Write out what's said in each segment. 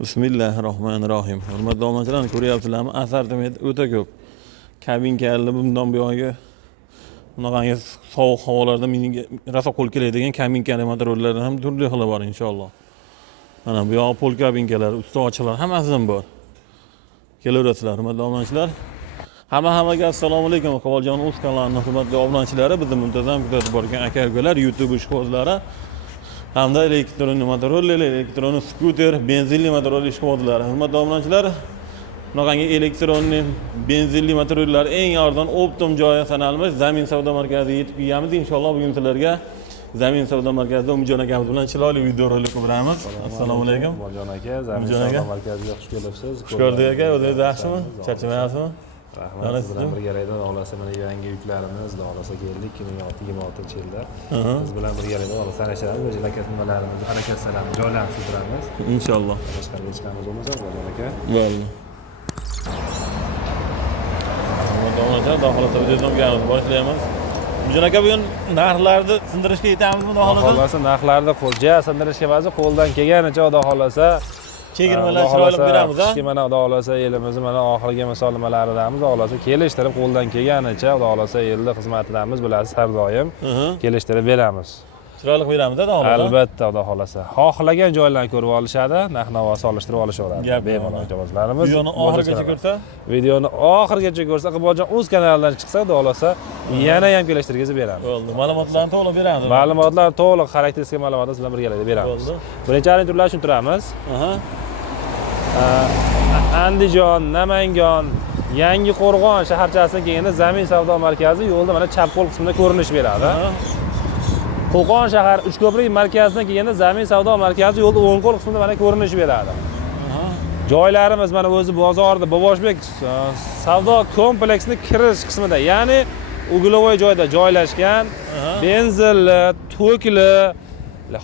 Bismillahirrohmanirrohim. Hurmatli obunachilar, ko'ryapsizlarmi? Assortiment o'ta ko'p. Kabinkalar bundan buyog'i bunaqangi sovuq havolarda menga rosa qo'l keladigan kabinkali materiallardan ham turli xili bor inshaalloh. Mana bu yoq pol kabinkalar, ustochilar hammasidan bor. Kelaverasizlar, hurmatli obunachilar. Hammaga assalomu alaykum. Qavoljon o'z kanalining hurmatli obunachilari, bizni muntazam kuzatib borgan aka-ukalar, YouTube ishqibozlari hamda elektron motorollar, elektron skuter, benzinli motorollar ishqibozlari. Hurmatli obunachilar, bunaqangi elektron benzinli motorollar eng arzon optim joyi sanalmish Zamin savdo markaziga yetib kelganmiz. Inshaalloh bugun sizlarga Zamin savdo markazida Umjon akamiz bilan chiroyli video rolik ko'ramiz. Assalomu alaykum. Umjon aka, Zamin savdo markaziga xush kelibsiz. Xush ko'rdik aka, o'zingiz yaxshimi? Charchamayapsizmi? Rahmat, siz bilan birgalikda Xudosa mana yangi yuklarimiz Xudosa keldik 2026-yilda. Biz bilan birgalikda Xudosa tanishamiz, o'z nimalarimizni, harakatlarimizni joylashtiramiz. Inshaalloh. Boshqa chiqamiz bo'lmasa, Umjon aka. Bo'ldi. Mana daxilda videodan boshlaymiz. Umjon aka, bugun narxlarni sindirishga yetamizmi daxilda? Xohlasa narxlarni qo'lja sindirishga ba'zi qo'ldan kelganicha Xudo xolasa chegirmalar chiroyli beramiz ha. Mana Xudo xolasa elimizni mana oxirgi misol nimalarimiz Xudo xolasa kelishtirib qo'ldan kelganicha Xudo xolasa elni xizmatlarimiz bilasiz har doim kelishtirib beramiz. Chiroyli beramiz da daxilda. Albatta Xudo xolasa. Xohlagan joylarni ko'rib olishadi, narx-navo solishtirib olishaveradi. Bemalol javoblarimiz. Videoni oxirigacha ko'rsa? Videoni oxirigacha ko'rsa, Qaboljon o'z kanalidan chiqsa, Xudo xolasa yana ham kelishtirgizib beramiz. Bo'ldi. Ma'lumotlarni to'liq beramiz. Ma'lumotlar to'liq, xarakteristik ma'lumotlar bilan birgalikda beramiz. Bo'ldi. Birinchi turlarni tushuntiramiz. Andijon, Namangan, Yangiqo'rg'on shaharchasidan kelganda Zamin savdo markazi yo'lda mana chap qo'l qismida ko'rinish beradi. Qo'qon shahar Uchko'prik markazidan kelganda Zamin savdo markazi yo'lda o'ng qo'l qismida mana ko'rinish beradi. Joylarimiz mana o'zi bozorda Boboshbek savdo kompleksining kirish qismida, ya'ni uglovoy joyda joylashgan, benzinli, to'kli,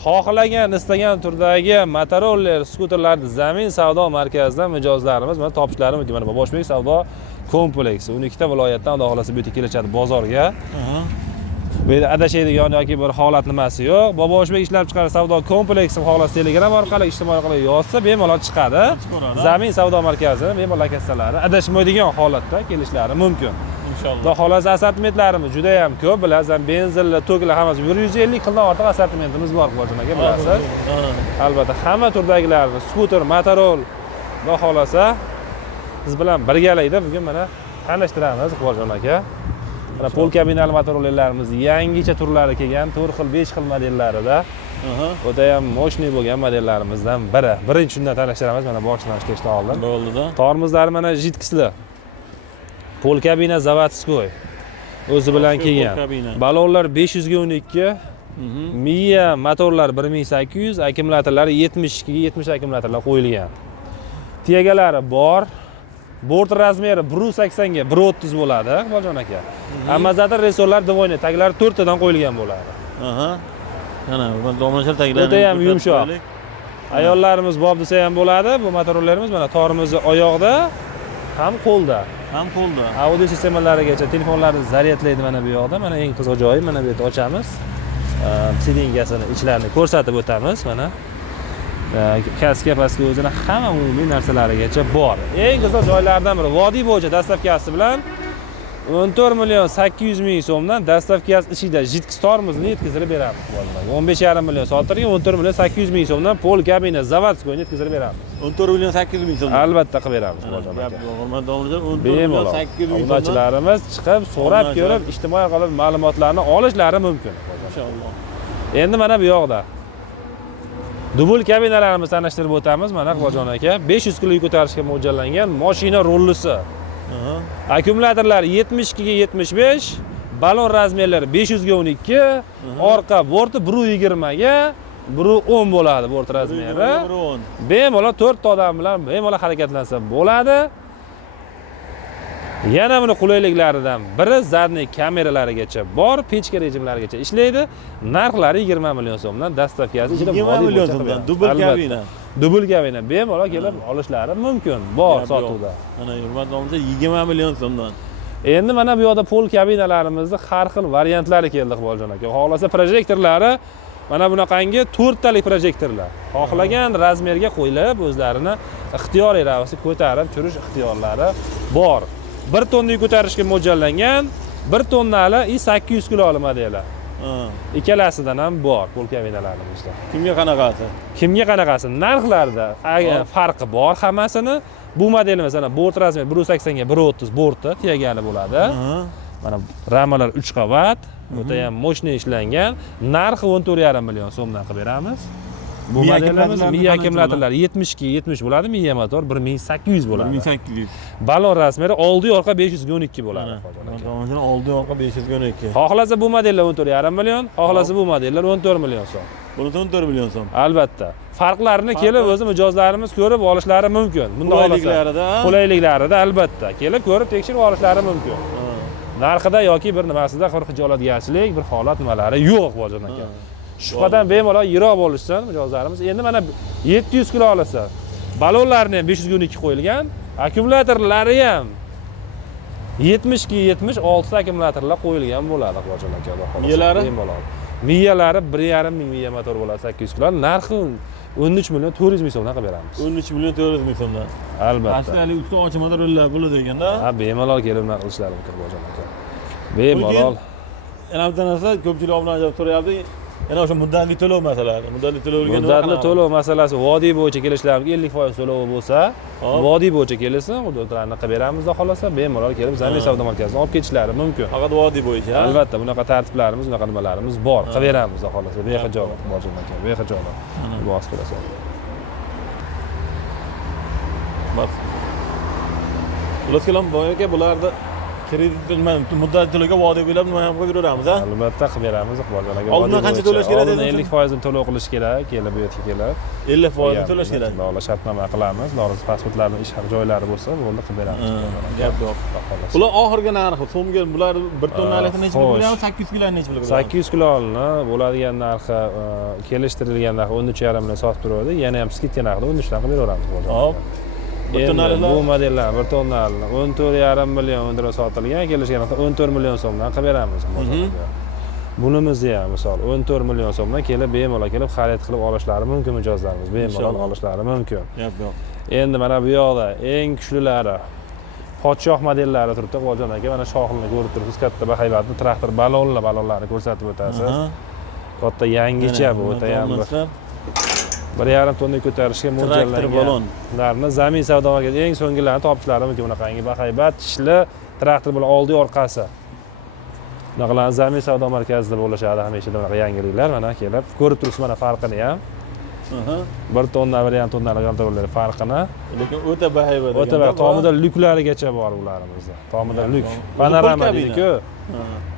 xohlagan, istagan turdagi motoroller, skuterlarni Zamin savdo markazidan mijozlarimiz mana topishlari mumkin. Mana Boboshbek savdo kompleksi 12 ta viloyatdan Xudo xolasa bu yerga kelishadi bozorga. Bu yerda adashadigan yoki bir holat nimasi yo'q. Boboshbek ishlab chiqarish savdo kompleksi xohlasa Telegram orqali, ijtimoiy orqali yozsa bemalol chiqadi. Zamin savdo markazi bemalol kassalari adashmaydigan holatda kelishlari mumkin. Inshaalloh. Xudo xolasa assortimentlarimiz juda ham ko'p, bilasiz, benzinli, to'kli hammasi 150 xildan ortiq assortimentimiz bor Qo'jin aka, bilasiz. Albatta hamma turdagilarni, skuter, motorol Xudo xolasa biz bilan birgalikda bugun mana tanishtiramiz Qo'jin aka. Mana pol kabinali motorollarimiz yangicha turlari kelgan, 4 xil, 5 xil modellarida. O'ta ham moshniy bo'lgan modellarimizdan biri. Birinchi shundan tanishtiramiz, mana boshidan ishlashdan oldin. Bo'ldi-da. Tormozlari mana jitkisli. Pol kabina zavodskoy o'zi bilan kelgan. Balonlar 500 ga 12, miya motorlar 1800, akkumulyatorlari 72 ga 70 akkumulyatorlar qo'yilgan. Tegalari bor. Bort razmeri 180 ga 130 bo'ladi, Qaboljon aka. Ammo zada resorlar divoyni taglari 4 tadan qo'yilgan bo'ladi. Mana bu domonchal taglari o'ta ham yumshoq. Ayollarimiz bob desa ham bo'ladi. Bu motorollarimiz mana tormozi oyoqda ham qo'lda. Audio sistemalarigacha telefonlarni zaryadlaydi mana bu yoqda. Mana eng qiziq joyi mana bu yerda ochamiz. Silingasini ichlarini ko'rsatib o'tamiz mana. Kaska pastga o'zini hamma umumiy narsalarigacha bor. Eng qiziq joylardan biri vodiy bo'yicha dastavkasi bilan 14.800.000 so'mdan dastavkasi ichida jitkis tormozni yetkazib beramiz. 15.5 million sotilgan 14.800.000 so'mdan pol kabina zavodskoyni yetkazib beramiz. 14.800.000 so'm. Albatta qilib beramiz. Hurmatli obunachilar, 14.800.000 obunachilarimiz chiqib, so'rab ko'rib, ijtimoiy orqali ma'lumotlarni olishlari mumkin. Inshaalloh. Endi mana bu yoqda dubl kabinalarimizni tanishtirib o'tamiz. Mana Qaboljon aka 500 kg yuk ko'tarishga mo'ljallangan mashina rullisi. Akkumulyatorlar 72 ga 75, balon razmerlari 500 ga 12, orqa borti 120 ga 110 bo'ladi bort razmeri. Bemalol 4 ta odam bilan bemalol harakatlansa bo'ladi. Yana buni qulayliklaridan biri zadniy kameralarigacha bor, pechka rejimlarigacha ishlaydi. Narxlari 20 million so'mdan, dastavkasi ichida 20 million so'mdan dubl kabina. Dubl kabina bemalol kelib olishlari mumkin. Bor sotuvda. Mana hurmatli obunachilar 20 million so'mdan. Endi mana bu yoqda pol kabinalarimizni har xil variantlari keldi Qaboljon aka. Xohlasa projektorlari mana bunaqangi 4 talik projektorlar. Xohlagan razmerga qo'yilib, o'zlarini ixtiyoriy ravishda ko'tarib turish ixtiyorlari bor. 1 tonna ko'tarishga mo'ljallangan 1 tonnali i 800 kiloli modeli. Ikkalasidan ham bor pol kabinalarimizda. Kimga qanaqasi? Kimga qanaqasi? Narxlarda farqi bor hammasini. Bu model masalan bort razmer 180 ga 130 bortda tegali bo'ladi. Mana ramalar 3 qavat, o'ta ham mo'shni ishlangan. Narxi 14,5 million so'mdan qilib beramiz. Bu modelimiz miya akkumulyatorlari 72-70 bo'ladi, miya motor 1800 bo'ladi. 1800. Balon razmeri oldi orqa 512 bo'ladi. Oldi orqa 512. Xohlasa bu modellar 14,5 million, xohlasa bu modellar 14 million so'm. Bunisi 14 million so'm. Albatta. Farqlarini kelib o'zi mijozlarimiz ko'rib olishlari mumkin. Bunda Qulayliklarida, qulayliklarida albatta kelib ko'rib tekshirib olishlari mumkin. Narxida yoki bir nimasida bir xijolatgarchilik, bir holat nimalari yo'q bo'lgan aka. Shubhadan bemalol yiroq bo'lishsin mijozlarimiz. Endi mana 700 kilo olsa, balonlarni ham 512 qo'yilgan, akkumulyatorlari ham 70 akkumulyatorlar qo'yilgan bo'ladi qo'shon aka. Miyalari? Miyalari 1,5 ming miya motor bo'ladi 800 kilo. Narxi 13 million 400 ming so'mdan qilib beramiz. 13 million 400 ming so'mdan. Albatta. Aslida usta ochmada rollar bo'ladi ekanda. Ha, bemalol kelib naqd qilishlari mumkin qo'shon aka. Bemalol. Yana bir narsa ko'pchilik obunachilar so'rayapti. Yana o'sha muddatli to'lov masalasi. Muddatli to'lovga muddatli to'lov masalasi vodiy bo'yicha kelishlarimiz 50% to'lovi bo'lsa, vodiy bo'yicha kelsa, hududlarni qilib beramiz, xohlasa bemalol kelib Zamin savdo markazidan olib ketishlari mumkin. Faqat vodiy bo'yicha. Albatta, bunaqa tartiblarimiz, bunaqa nimalarimiz bor. Qilib beramiz, xohlasa bexijolat bojxona aka, bexijolat. Bos qilasiz. Bas. Ular kelam boyaga bularni kredit muddatli to'lovga vodiy bo'lib nima ham qo'yib beramiz, ha? Albatta qilib beramiz, bojxonaga. Oldindan qancha to'lash kerak dedingiz? 50% to'lov qilish kerak, kelib bu yerga kelib. 50% to'lash kerak. Xudo shartnoma qilamiz, lozim pasportlarni ish joylari bo'lsa, bunda qilib beramiz. Gap yo'q. Bular oxirgi narxi so'mga bular 1 tonnalik necha pul bo'ladi? 800 kilo necha pul bo'ladi? 800 kiloni bo'ladigan narxi kelishtirilgan narxi 13,5 million sotib turadi. Yana ham skidka narxida 13 dan qilib beraveramiz. Hop. Bu modellar 1 tonnali 14,5 million o'ndirib sotilgan, kelishgan 14 million so'mdan qilib beramiz. Bunimizni ham misol 14 million so'mdan kelib bemalol kelib xarid qilib olishlari mumkin mijozlarimiz, bemalol olishlari mumkin. Gap yo'q. Endi mana bu yoqda eng kuchlilari podshoh modellari turibdi, Qo'ljon aka. Mana shoxini ko'rib turibsiz, katta bahaybatli traktor balonlarni ko'rsatib o'tasiz. Katta yangicha bu, o'ta ham 1,5 tonna ko'tarishga mo'ljallangan balonlarni Zamin savdo markazida eng so'nggilarini topishlari mumkin. Bunaqangi bahaybat, ishli traktor bilan oldi orqasi. Bunaqalarni Zamin savdo markazida bo'lishadi hamisha bunaqa yangiliklar. Mana kelib ko'rib turibsiz mana farqini ham. 1 tonna, 1,5 tonnalik kontrollar farqini. Lekin o'ta bahaybat. O'ta bahaybat. Tomida lyuklarigacha bor ularmizda. Tomida lyuk. Panorama deydi-ku.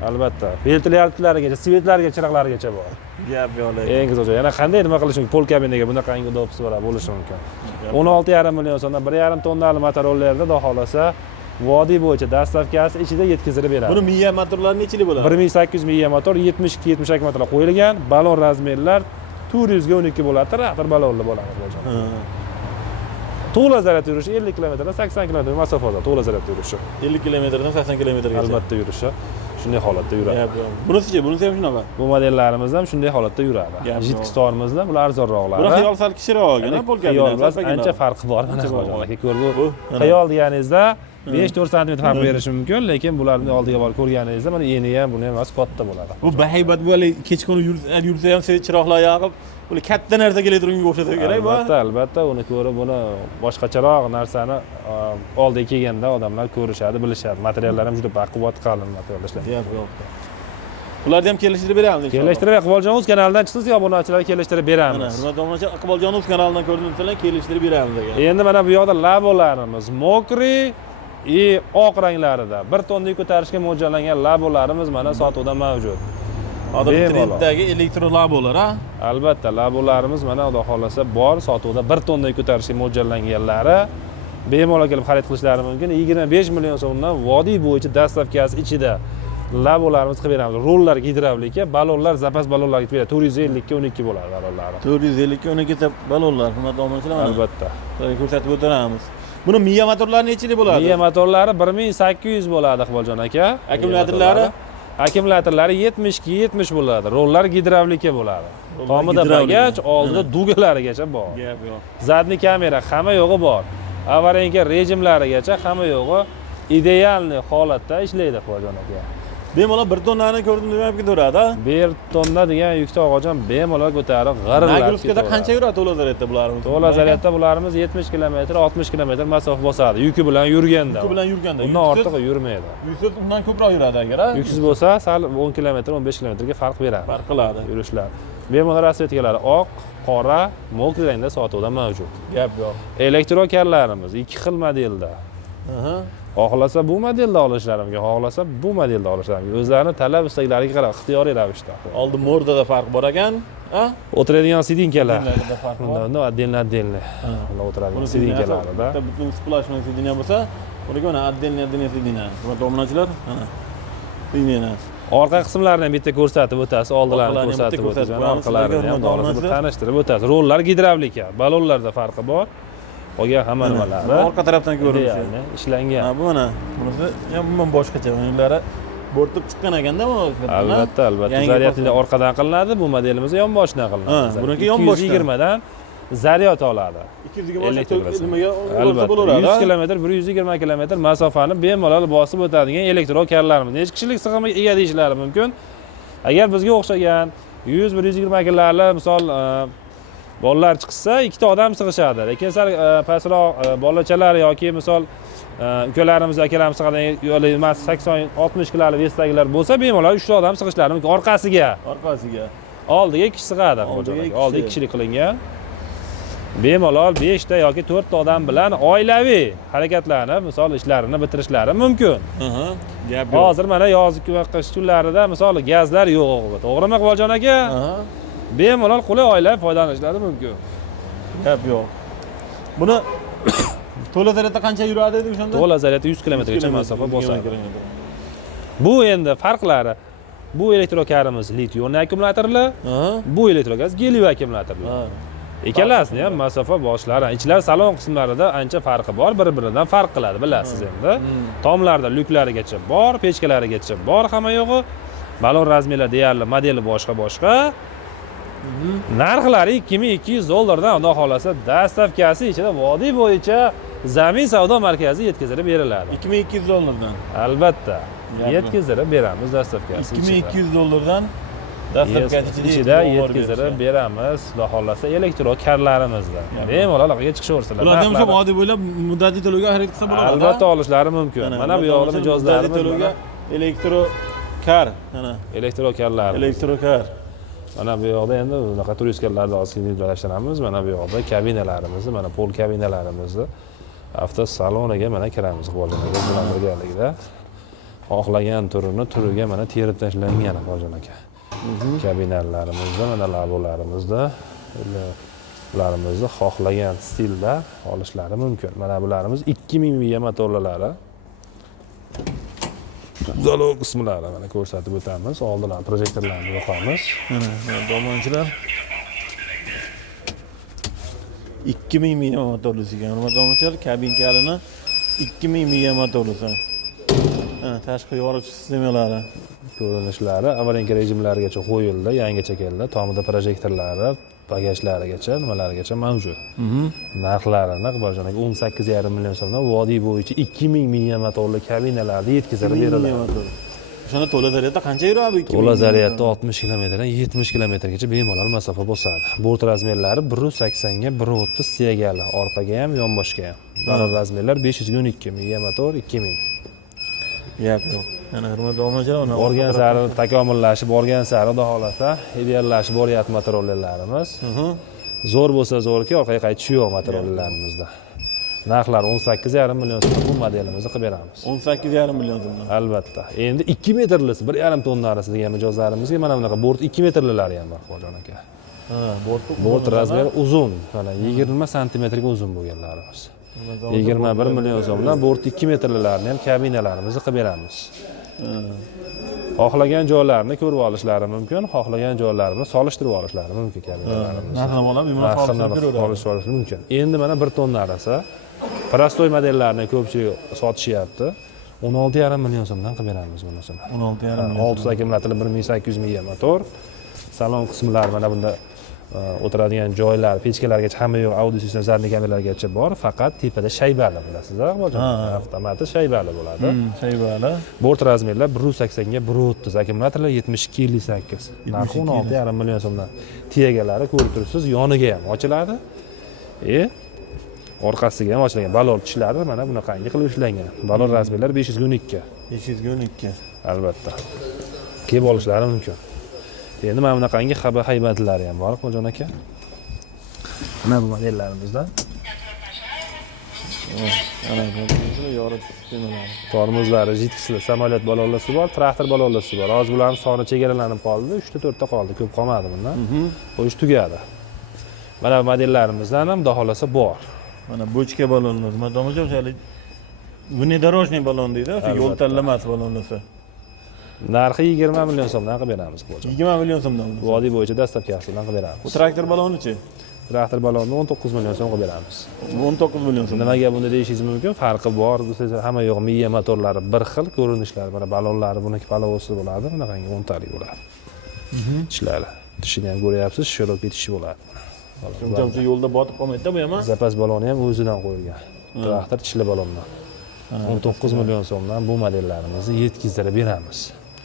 Albatta. Beltlarigacha, svetlarga, chiroqlarigacha bor. Gap yo'q. Eng zo'r. Yana qanday nima qilish mumkin? Pol kabinaga bunaqangi udobstvolar bo'lishi mumkin. 16,5 million so'mdan 1,5 tonnali motorollarda xudo xolasa vodiy bo'yicha dastavkasi ichida yetkazib beradi. Buni miya motorlari nechalik bo'ladi? 1800 miya motor, 72-70 akkumulyatorlar qo'yilgan, balon razmerlar 400 ga 12 bo'ladi, traktor balonli bo'ladi hozir. To'la zaryad yurishi 50 kilometrdan 80 kilometr masofada to'la zaryad yurishi. 50 kilometrdan 80 kilometrgacha. Albatta yurishi. Shunday holatda yuradi. Bunisi-chi, bunisi ham shunaqa. Bu modellarimiz ham shunday holatda yuradi. Jitkistorimizda bular arzonroqlari. Buni xiyol sal kichikroq, polka ancha farqi bor. Mana aka ko'rdi. Xiyol deganingizda 5-4 sm farq berishi mumkin, lekin bularni oldiga borib ko'rganingizda mana eni ham buni ham katta bo'ladi. Bu bahaybat bo'ladi, kechqurun yursa ham chiroqlar yoqib, bu katta narsaga elektroniga o'xshasa kerak bu. Albatta, uni ko'rib, buni boshqacharoq narsani oldiga kelganda odamlar ko'rishadi, bilishadi. Materiallar ham juda baquvvat qalin material ishlangan. Yo'q. Ularni ham kelishtirib beramiz. Kelishtirib, Iqboljon.uz kanalidan chiqsangiz, obunachilarga kelishtirib beramiz. Hurmatli obunachilar, Iqboljon.uz kanalidan ko'rdingizlar, kelishtirib beramiz degan. Endi mana bu yoqda labolarimiz mokri oq ranglarida 1 tonna ko'tarishga mo'ljallangan labolarimiz mana sotuvda mavjud. Hozir trenddagi elektro labolar, ha? Albatta, labolarimiz mana xudo xolasa bor, sotuvda 1 tonna ko'tarishga mo'ljallanganlari bemalol kelib xarid qilishlari mumkin. 25 million so'mdan vodiy bo'yicha dastavkasi ichida labolarimiz qilib beramiz. Rollar gidravlika, balonlar zapas balonlar qilib beradi. 450 ga 12 bo'ladi balonlari. 450 ga 12 ta balonlar, hurmatli obunachilar. Albatta. Ko'rsatib o'tiramiz. Buni miya motorlari nechalik bo'ladi? Miya motorlari 1800 bo'ladi, Iqboljon aka. Akkumulyatorlari? akkumulyatorlari 72-70 bo'ladi. Rollar gidravlika bo'ladi. Tomida gidravlika. bagaj, oldida dugalarigacha bor. Gap yo'q. Zadniy kamera hamma yo'g'i bor. Avarinka rejimlarigacha hamma yo'g'i idealniy holatda ishlaydi Xudojon aka. Bemalol 1 tonnani ko'rdim deb ketaveradi. 1 tonna degan yukni og'ajon bemalol ko'tarib g'irillab Nagruzkada qancha yuradi to'la zaryadda bularimiz? To'la zaryadda bularimiz 70 km, 60 km masofa bosadi. Yuki bilan yurganda. Yuki bilan yurganda. Undan ortiq yurmaydi. Yuksiz undan ko'proq yuradi agar. Yuksiz bo'lsa, sal 10 km, 15 km ga farq beradi. Farq qiladi. Yurishlar. Bemalol rasvetkalari oq, qora, mokri rangda sotuvda mavjud. Gap yo'q. Elektrokarlarimiz 2 xil modelda. Aha. Xohlasa bu modelda olishlari mumkin, xohlasa bu modelda olishlari mumkin. O'zlarining talab istaklariga qarab ixtiyoriy ravishda. Oldin mordada farq bor ekan, ha? O'tiradigan sidinkalar. Sidinkalarda farq bor. Unda отдельно. Unda o'tiradigan sidinkalarida. Bitta splashman sidina bo'lsa, bunga mana отдельно sidina. Va domlachilar, mana. Sidina. Orqa qismlarini ham bitta ko'rsatib o'tasiz, oldilarini ko'rsatib o'tasiz, orqalarini ham to'g'risida tanishtirib o'tasiz. Rollar gidravlika, balonlarda farqi bor. Qolgan hamma nimalari orqa tarafdan ko'rinishi ishlangan. Ha, bu mana bunisi ham boshqacha. Bunlari bortib chiqqan ekanda bu. Albatta. Zaryadlar orqadan qilinadi, bu modelimiz yonboshdan qilinadi. Buniki yonboshdan. 220 dan zaryad oladi. 220 nimaga bo'lsa bo'laveradi. 100 km, 120 km masofani bemalol bosib o'tadigan elektrokarlarimiz. Necha kishilik sig'imga ega deyishlari mumkin. Agar bizga o'xshagan 100-120 kiloli misol bolalar chiqsa, ikkita odam sig'ishadi. Lekin sal pastroq bolachalar yoki misol ukalarimiz, akalarimiz sig'adigan emas 80-60 kiloli vesdagilar bo'lsa, bemalol 3 ta odam sig'ishlari mumkin. Orqasiga. Oldiga 2 sig'adi. Oldiga 2 kishilik qilingan. Bemalol 5 ta yoki 4 ta odam bilan oilaviy harakatlanib, misol ishlarini bitirishlari mumkin. Gap yo'q. Hozir mana yozgi va qish kunlarida misol gazlar yo'q. To'g'rimi Iqboljon aka? Bemalol qulay oilaviy foydalanishlari mumkin. Gap yo'q. Buni to'la zaryadda qancha yuradi edi o'shanda? To'la zaryadda 100 km gacha masofa bosadi. Bu endi farqlari. Bu elektrokarimiz litiy-ion akkumulyatorli, bu elektrogaz geliy akkumulyatorli. Ikkalasini ham masofa boshlari, ichlar salon qismlarida ancha farqi bor, bir-biridan farq qiladi, bilasiz endi. Tomlarda lyuklarigacha bor, pechkalarigacha bor hamma yo'g'i. Balon razmerlar deyarli, modeli boshqa. Narxlari $2200 dan, xudo xolasa, dastavkasi ichida vodiy bo'yicha zamin savdo markazi yetkazib beriladi. $2200 dan. Albatta. Yetkazib beramiz dastavkasi. $2200 dan dastavkasi ichida yetkazib beramiz. Xudo xolasa, elektrokarlarimizda. Bemalol aqlga chiqishaversinlar. Ularni ham vodiy bo'ylab muddatli to'lovga xarid qilsa bo'ladi. Albatta olishlari mumkin. Mana bu yo'g'ida mijozlarimiz to'lovga elektrokar, mana elektrokarlar. Elektrokar. Mana bu yoqda endi bunaqa turistlarni ozgina joylashtiramiz. Mana bu yoqda kabinalarimizni, mana pol kabinalarimizni avtosaloniga mana kiramiz Iqboljon aka bilan birgalikda. Xohlagan turiga mana terib tashlangan Iqboljon aka. Kabinalarimizda mana lavolarimizda ularimizni xohlagan stilda olishlari mumkin. Mana bularimiz 2000 miya motorlari. Zalo qismlari mana ko'rsatib o'tamiz. Oldindan projektorlarni yoqamiz. Mana domonchilar 2000 miya motorlisi ekan. Domonchilar kabinkalini 2000 miya motorlisi. Tashqi yoritish sistemalari, ko'rinishlari avarinka rejimlarigacha qo'yildi, yangicha keldi. Tomida projektorlari, bagajlarigacha, nimalarigacha mavjud. Narxlarini Iqboljon aka 18,5 million so'mdan vodiy bo'yicha 2000 miya motorli kabinalarda yetkazib beriladi. O'shanda to'la zaryadda qancha yuradi? To'la zaryadda 60 km dan 70 km gacha bemalol masofa bosadi. Bort razmerlari 180 ga 130 tegali, orqaga ham, yonboshga ham. Balon razmerlar 512, miya motor 2000. Gap yo'q. Yana hurmatli domonchilar, borgan sari takomillashib, borgan sari xudo xolasa, ideallashib boryapti motorollerlarimiz. Zo'r bo'lsa zo'rki, orqaga qaytish yo'q motorollerlarimizda. Narxlar 18,5 million so'm bu modelimizni qilib beramiz. 18,5 million so'mdan. Albatta. Endi 2 metrlisi, 1,5 tonnalisi degan mijozlarimizga mana bunaqa bort 2 metrlilari ham bor Iqboljon aka. Bort razmeri uzun, mana 20 santimetrga uzun bo'lganlarimiz. 21 million so'mdan bort 2 metrlilarni ham kabinalarimizni qilib beramiz. Xohlagan joylarini ko'rib olishlari mumkin, xohlagan joylarini solishtirib olishlari mumkin kabinalarimizni. Narxini olib, bemalol solishtirish mumkin. Endi mana 1 tonna arasi prostoy modellarni ko'pchilik sotishyapti. 16,5 million so'mdan qilib beramiz bunisini. 16,5 million. 600 akkumulyatorli 1800 mega motor. Salon qismlari mana bunda o'tiradigan joylar, pechkalargacha hamma yo'q, audio sistem, zadniy kameralargacha bor. Faqat tepada shaybali bilasizlar, Iqboljon. Avtomati shaybali bo'ladi. Shaybali. Bort razmerlar 180 ga 130, akkumulyatorlar 72,8. Narxi 16,5 million so'mdan. Tegalari ko'rib turibsiz, yoniga ham ochiladi. Orqasiga ham ochilgan. Balon tishlari mana bunaqangi qilib ishlangan. Balon razmerlar 512. 512. Albatta. Kelib olishlari mumkin. Endi mana bunaqangi haybatlari ham bor, Iqboljon aka. Mana bu modellarimizdan. Ana bu yorib tushuniladi. Tormozlari, jitksli, samolyot balonlasi bor, traktor balonlasi bor. Hozir bularning soni chegaralanib qoldi, 3 ta 4 ta qoldi, ko'p qolmadi bundan. Qo'yish tugadi. Mana bu modellarimizdan ham xohlasa bor. Mana bochka balonlar, madomacha o'shalik внедорожный balon deydi, o'sha yo'l tanlamas balonlasi. Narxi 20 million so'mdan qilib beramiz, Iqboljon. 20 million so'mdan. Vodiy bo'yicha dastlabkisidan qilib beramiz. Bu traktor balonichi? Traktor balonni 19 million so'm qilib beramiz. 19 million so'm. Nimaga buni deyishingiz mumkin? Farqi bor. Siz hamma yo'q, miya motorlari bir xil, ko'rinishlari, mana balonlari buniki palovosi bo'ladi, bunaqangi 10 talik bo'ladi. Tishlari. Tishini ham ko'ryapsiz, shirokий tishi bo'ladi. Shuncha yo'lda botib qolmaydi-da bu ham. Zapas baloni ham o'zidan qo'yilgan. Traktor tishli balondan. 19 million so'mdan bu modellarimizni yetkazib beramiz.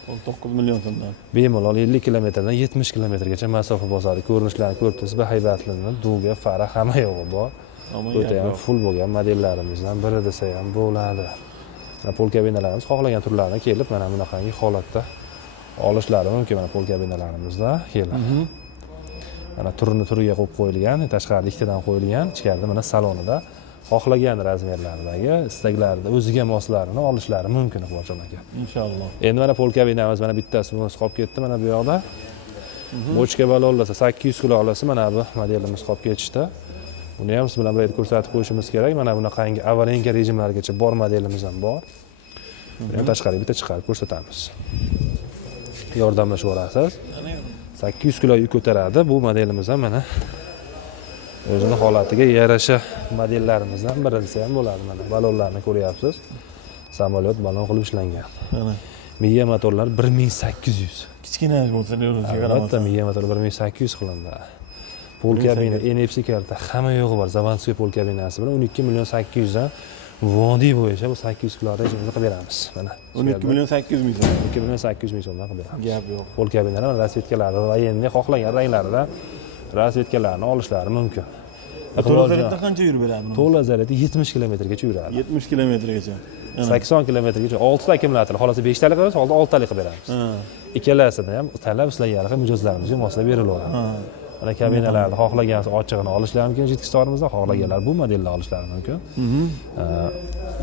19 million so'mdan. Bemalol 50 kilometrdan 70 kilometrgacha masofa bosadi. Ko'rinishlarini ko'rib turibsiz, bahaybatligi, duga, fara hamma yo'g'i bor. O'ta ham full bo'lgan modellarimizdan biri desa ham bo'ladi. Mana pol kabinalarimiz xohlagan turlarini kelib mana bunaqangi holatda olishlari mumkin. Mana pol kabinalarimizda kelib. Mana turini turiga qo'yib qo'yilgan, tashqarida ikkitadan qo'yilgan, ichkarida mana salonida xohlagan razmerlardagi istaklarida o'ziga moslarini olishlari mumkin, Iqboljon aka. Inshaalloh. Endi mana pol kabinamiz mana bittasi bunisi qolib ketdi, mana bu yoqda. Bochka balonlasi 800 kilo olasi mana bu modelimiz qolib ketishdi. Buni ham siz bilan birga ko'rsatib qo'yishimiz kerak. Mana bunaqangi avarenka rejimlargacha bor modelimiz ham bor. Buni tashqariga bitta chiqarib ko'rsatamiz. Yordamlashib olasiz. 800 kilo yuk ko'taradi. Bu modelimiz ham mana o'zini holatiga yarasha modellarimizdan biri desa ham bo'ladi. Mana balonlarni ko'ryapsiz. Samolyot balon qilib ishlangan. Mana miya motorlar 1800. kichkina bo'lsa yo'lga Albatta, miya motor 1800 qilindi. Pol kabina, NFC karta, hamma yo'g'i bor. Zavanskiy pol kabinasi bilan 12 million 800 dan vodiy bo'yicha bu 800 kilo rejimda qilib beramiz. Mana 12 million 800 ming so'm. 12 million 800 ming so'mdan qilib beramiz. Gap yo'q. Pol kabinalar, rasvetkalari va endi xohlagan ranglarida rasvetkalarni olishlari mumkin. To'la zaryadda qancha yurib beradi? To'la zaryadda 70 kilometrgacha yuradi. 70 kilometrgacha. 80 kilometrgacha 6 ta akkumulyator, xolasa 5 talik qilamiz, hozir 6 talik qilib beramiz. Ikkalasini ham tanlab sizlarga mijozlarimizga moslab berilaveradi. Mana kabinalarni xohlagansiz ochig'ini olishlari mumkin, jitkistorimizda xohlaganlar bu modelni olishlari mumkin.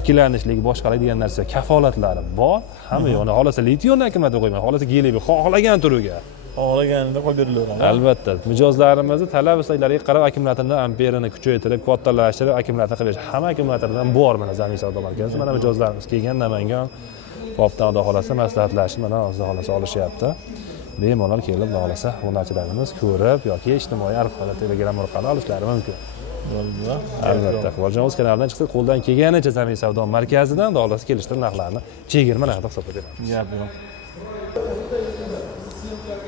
Ikkilanishlik, boshqalaydigan narsa kafolatlari bor. Hamma yo'qni xolasa lition akkumulyator qo'ymayman, xolasa gelib xohlagan turiga. Xohlaganida qo'yib berilaveradi. Albatta, mijozlarimizni talab istaklariga qarab akkumulyatorning amperini kuchaytirib, kattalashtirib akkumulyator qilib berish. Hamma akkumulyatordan bor mana Zamin savdo markazida. Mana mijozlarimiz kelgan Namangan Popdan xudo xolasa maslahatlashib, mana xudo xolasa olishyapti. Bemalol kelib, xudo xolasa obunachilarimiz ko'rib yoki ijtimoiy aloqalar Telegram orqali olishlari mumkin. Albatta, Iqboljon o'z kanalidan chiqsa, qo'ldan kelganicha Zamin savdo markazidan xudo xolasa kelishtirib narxlarni chegirma narxda hisoblab beramiz. Gap yo'q.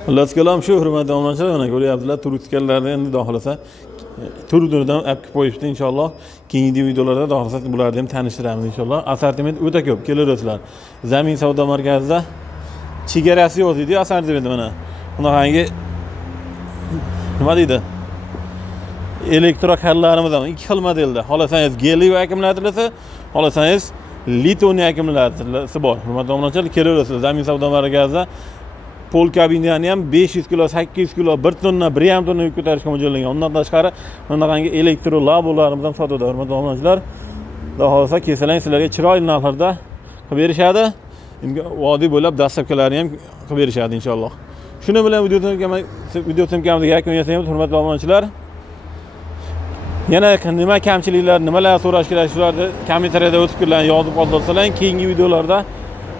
Xullas kalom shu, hurmatli obunachilar, mana ko'ryapsizlar, turistlarni endi xohlasa tur-turdan olib qo'yishdi inshaalloh. Keyingi videolarda xohlasa bularni ham tanishtiramiz inshaalloh. Assortiment o'ta ko'p, kelaverasizlar. Zamin savdo markazida chegarasi yo'q deydi assortiment mana. Bunaqangi nima deydi? Elektrokarlarimiz ham ikki xil modelda. Xohlasangiz geliy akkumulyatorlasi, xohlasangiz lition akkumulyatorlasi bor. Hurmatli obunachilar, kelaverasizlar. Zamin savdo markazida pol kabinani ham 500 kilo, 800 kilo, 1 tonna, 1,5 tonna yuk ko'tarishga mo'ljallangan. Undan tashqari bunaqangi elektro labolarimiz ham sotuvda, hurmatli obunachilar. Xudo xolasa kelsalar sizlarga chiroyli narxlarda qilib berishadi. Endi vodiy bo'ylab dastlabkilarni ham qilib berishadi inshaalloh. Shuni bilan videosimkamizga yakun yasaymiz, hurmatli obunachilar. Yana nima kamchiliklar, nimalar so'rash kerak, shularni kommentariyada o'tib kirlarni yozib qoldirsalar, keyingi videolarda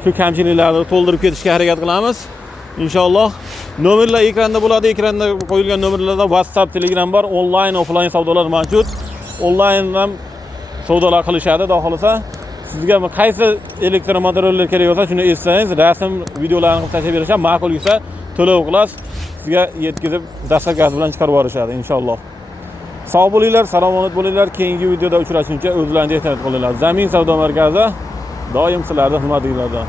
shu kamchiliklarni to'ldirib ketishga harakat qilamiz. İnşallah. Nomerlar ekranda bo'ladi. Ekranda qo'yilgan nomerlarda WhatsApp, Telegram bor. Onlayn, offlayn savdolar mavjud. Onlayn ham savdolar qilishadi. Xudo xolasa Sizga qaysi elektromotorlar kerak bo'lsa, shuni essangiz, rasm, videolarni qilib tashlab berishadi. Ma'qul kelsa, to'lov qilasiz, sizga yetkazib, dastavkasi bilan chiqarib yuborishadi inshaalloh. Sog' bo'linglar, salomat bo'linglar. Keyingi videoda uchrashguncha o'zlaringiz ehtiyot qilinglar. Zamin savdo markazi doim sizlarning xizmatingizda.